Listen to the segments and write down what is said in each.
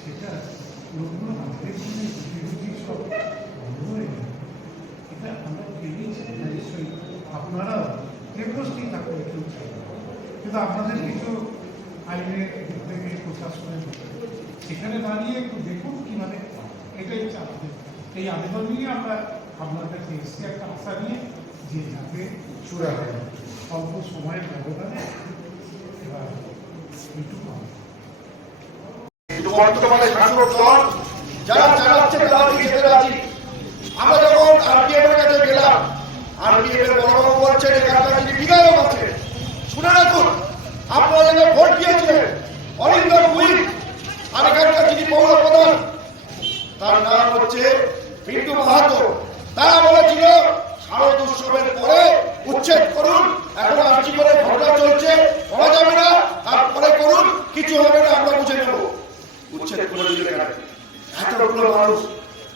সেটা লোকগুলো আমাদের জন্য বুঝি সব বন্ধ হয়ে গেল এটা আমরা পেয়েছি নিশ্চয়ই আপনারা নির্দিষ্টই থাকবে কেউ চাই না। কিন্তু আপনাদের কিছু আইনের দিক থেকে প্রশাসনের দিক থেকে সেখানে দাঁড়িয়ে একটু দেখুন কীভাবে এটাই হচ্ছে আমাদের এই আবেদন নিয়ে আমরা আপনার কাছে এসছি একটা আশা নিয়ে যে যাতে চূড়া হয় অল্প সময়ের ব্যবধানে এবার এইটুকু হবে। কিন্তু বর্তমানে শাসক দল যারা চালাচ্ছে তারা খেতে রাজি আমরা যখন আরপিএফ এর কাছে গেলাম আরপিএফ এর বলছেন এখানকার যিনি বিধায়ক আছে শুনে রাখুন, আপনারা যারা ভোট দিয়েছিলেন, অরিন্দম উইল আর এখানকার যিনি পৌর প্রধান তার নাম হচ্ছে পিন্টু মাহাতো। তারা বলেছিল, শারদ উৎসবের পরে উচ্ছেদ করুন, এখন আর্জি করে ঘটনা চলছে, করা যাবে না, তারপরে করুন, কিছু হবে না, আমরা বুঝে নেব। উচ্ছেদ করে দিলে এতগুলো মানুষ,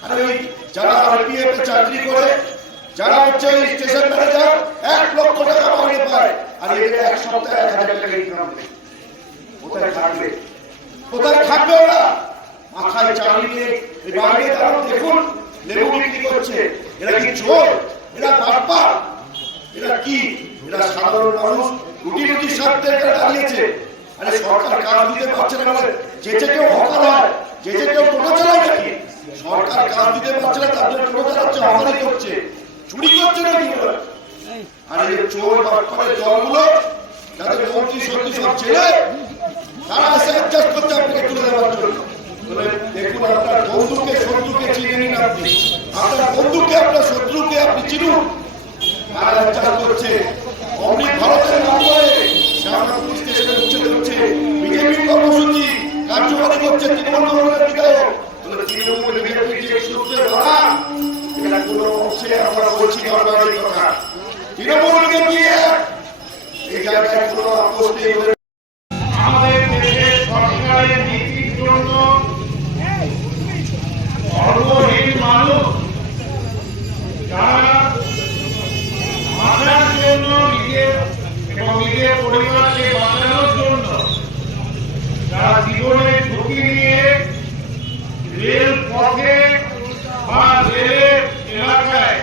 আর ওই যারা আরপিএফ চাকরি করে যারা হচ্ছে স্টেশন ম্যানেজার, এক লক্ষ টাকা মাইনে পায়। আর এদের এক সপ্তাহে এক হাজার টাকা ইনকাম নেই কোথায় থাকবে? কোথায় থাকবে ওরা? মাথায় চালিয়ে এই বাইরে দাঁড়ানো দেখুন, লেবু বিক্রি করছে। এরা কি চোর? এরা বাপ্পা এরা কি? এরা সাধারণ মানুষ? রুটি রুটি স্বার্থে এরা দাঁড়িয়েছে আরে সরকার কাজ দিতে পারছে না বলে যে যে কেউ হকার হয়, যে যে কেউ টোটো চালায় নাকি? সরকার কাজ দিতে পারছে না, তার জন্য টোটো চালাচ্ছে হকারি করছে। চুরি করছে নাকি ওরা? আর এই চোর বাপ্পারের দলগুলো, যাদের মন্ত্রী সত্যি সব তারা এসে অ্যাডজাস্ট করছে আপনাকে তুলে দেওয়ার জন্য। দেখুন, আপনার বন্ধুকে, শত্রুকে চিনে নিন আপনি। আপনার বন্ধুকে, আপনার শত্রুকে আপনি চিনুন। অ্যাডজাস্ট করছে। অমৃত ভারতের নাম করে পুলিশ স্টেশনে উচ্ছেদ হচ্ছে কর্মসূচি কার্যকরী করছে তৃণমূল কংগ্রেসের বিধায়ক। বলছি গর্বের কথা তৃণমূল বিজেপি এক। এই জায়গায় কোনো বলে আমাদের দেশের সরকারের নীতির জন্য সর্বহীন মানুষ যারা বাঁচার জন্য নিজের এবং নিজের পরিবারকে বাঁচানোর জন্য যারা জীবনের ঝুঁকি নিয়ে রেল পথে বা রেলের এলাকায়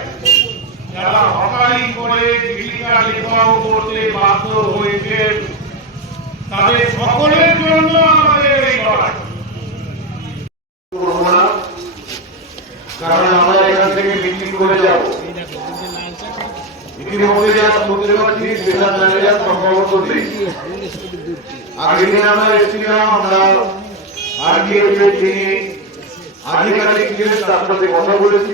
যারা হকারি করে জীবিকা নির্বাহ করতে বাধ্য হয়েছেন তাদের সকলের জন্য আমাদের এই কারণ আমরা এখান থেকে বিক্রি করে যাব। ইতিমধ্যে আমরা আমরা কথা বলেছি।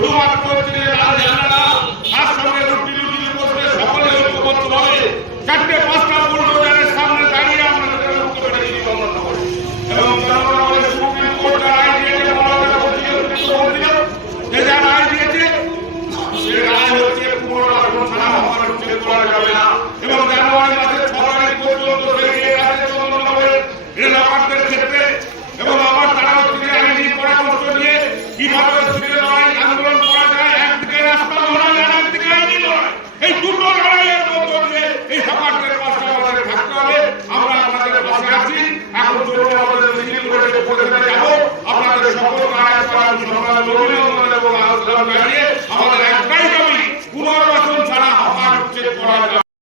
শুধুমাত্র